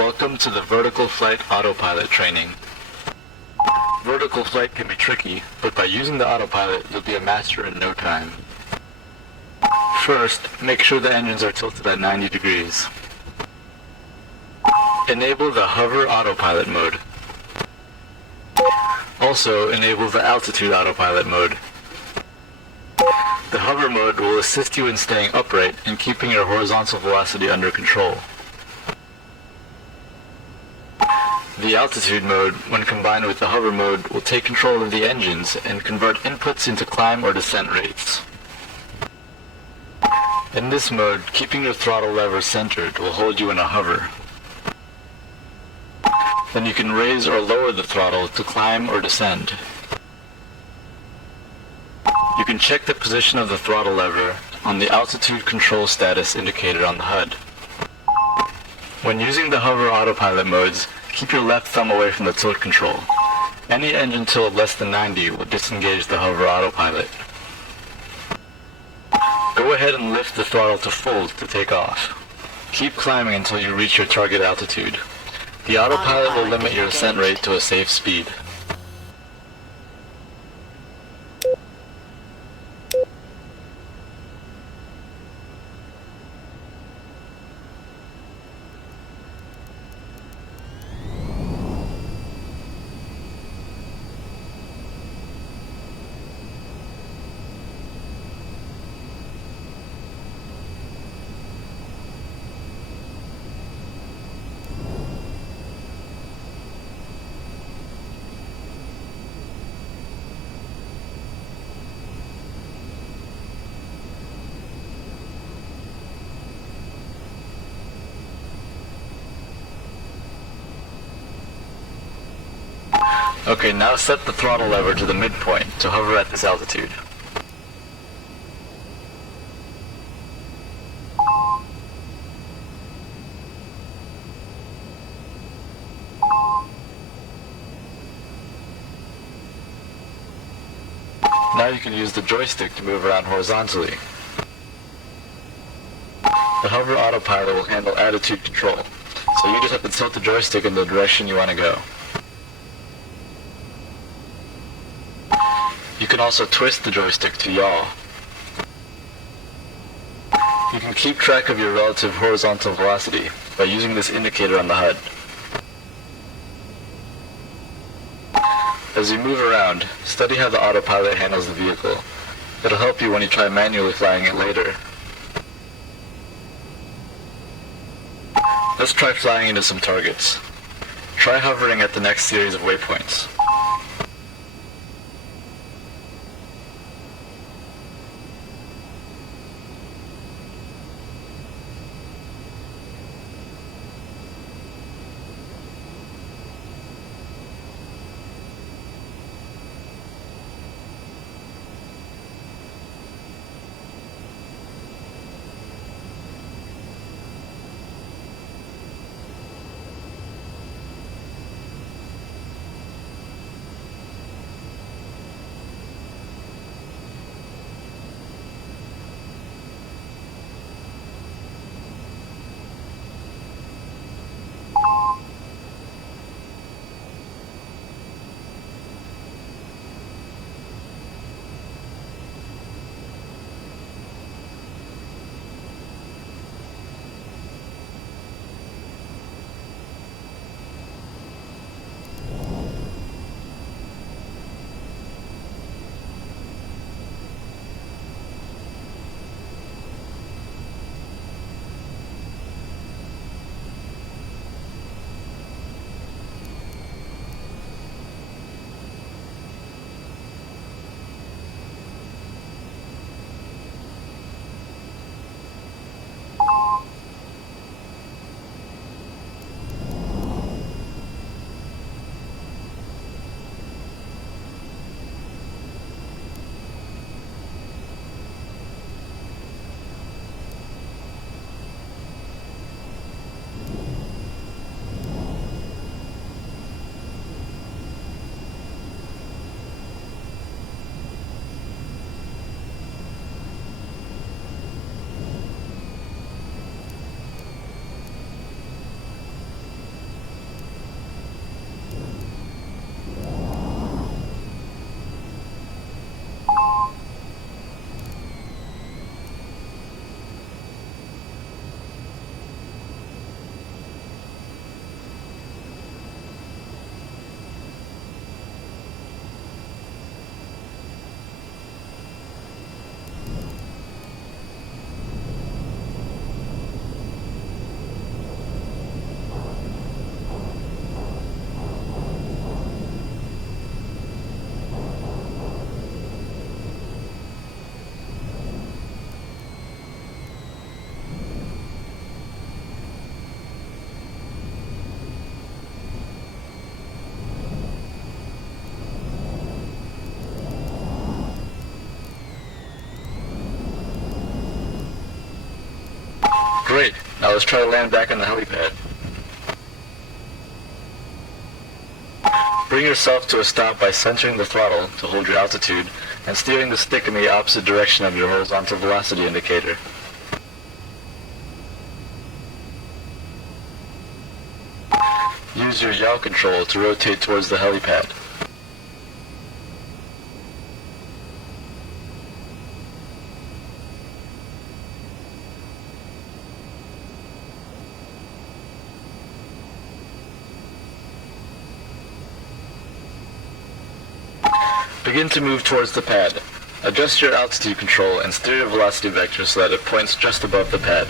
Welcome to the vertical flight autopilot training. Vertical flight can be tricky, but by using the autopilot, you'll be a master in no time. First, make sure the engines are tilted at 90 degrees. Enable the hover autopilot mode. Also, enable the altitude autopilot mode. The hover mode will assist you in staying upright and keeping your horizontal velocity under control. The altitude mode, when combined with the hover mode, will take control of the engines and convert inputs into climb or descent rates. In this mode, keeping your throttle lever centered will hold you in a hover. Then you can raise or lower the throttle to climb or descend. You can check the position of the throttle lever on the altitude control status indicator on the HUD. When using the hover autopilot modes, keep your left thumb away from the tilt control. Any engine tilt less than 90 will disengage the hover autopilot. Go ahead and lift the throttle to full to take off. Keep climbing until you reach your target altitude. The autopilot will limit your ascent rate to a safe speed. Okay, now set the throttle lever to the midpoint to hover at this altitude. Now you can use the joystick to move around horizontally. The hover autopilot will handle attitude control, so you just have to tilt the joystick in the direction you want to go. You can also twist the joystick to yaw. You can keep track of your relative horizontal velocity by using this indicator on the HUD. As you move around, study how the autopilot handles the vehicle. It'll help you when you try manually flying it later. Let's try flying into some targets. Try hovering at the next series of waypoints. Great, now let's try to land back on the helipad. Bring yourself to a stop by centering the throttle to hold your altitude and steering the stick in the opposite direction of your horizontal velocity indicator. Use your yaw control to rotate towards the helipad. Begin to move towards the pad. Adjust your altitude control and steer your velocity vector so that it points just above the pad.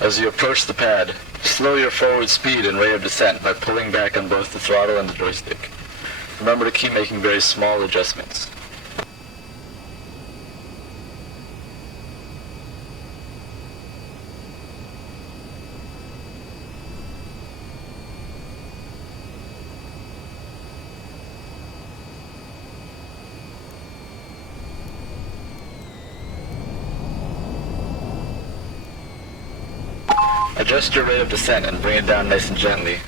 As you approach the pad, slow your forward speed and rate of descent by pulling back on both the throttle and the joystick. Remember to keep making very small adjustments. Adjust your rate of descent and bring it down nice and gently.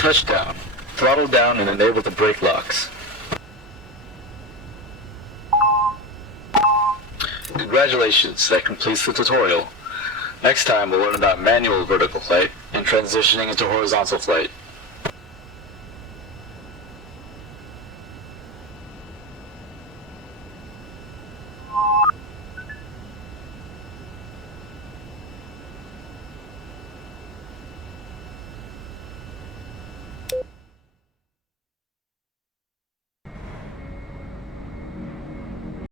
Touchdown. Throttle down and enable the brake locks. Congratulations, that completes the tutorial. Next time we'll learn about manual vertical flight and transitioning into horizontal flight.